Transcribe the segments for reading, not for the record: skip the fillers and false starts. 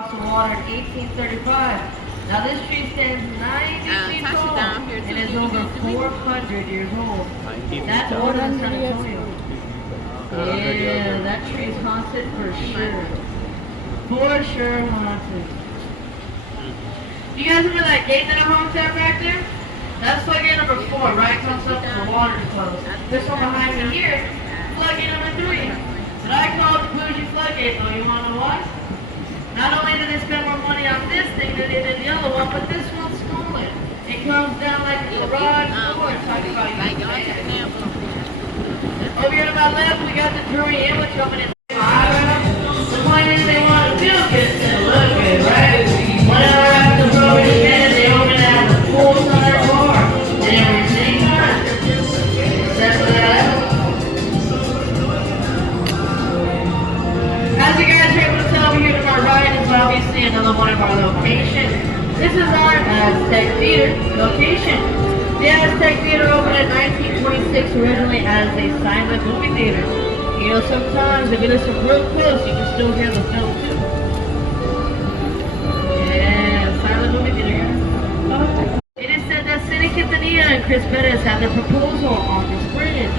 Water in 1835. Now this tree stands 90 feet tall and is over 400 years old. That's older than San Antonio. Yeah, that tree's haunted for sure. For sure haunted. You guys remember that gate that I'm home at back there? That's floodgate number 4, right? Comes up and the water's closed. This one behind me here, floodgate number 3. But I call it the bougie floodgate though, you wanna know why? Not only did they spend more money on this thing than they did the other one, but this one's stolen. It comes down like a garage door. Talking about you. Over here to my left, we got the Drury Inn, which opened in the point is they want to feel good instead of look good, right? Whenever after the road is ended, they open it as a pools on their bar. They never receive that. Except for that. As you guys are able to tell, over here to my right is obviously another one of our locations. This is our Aztec Theater location. The Aztec Theater opened in 1926 originally as a silent movie theater. You know, sometimes if you listen real close, you can still hear the film too. Yeah, silent movie theater, guys. It is said that Cindy Quintanilla and Chris Perez had their proposal on this bridge.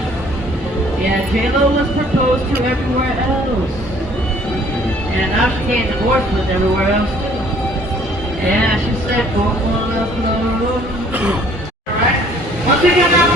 Yeah, J-Lo was proposed to everywhere else. And now she getting divorced with everywhere else too. Yeah, she said, go on up the road. Alright? Once we get down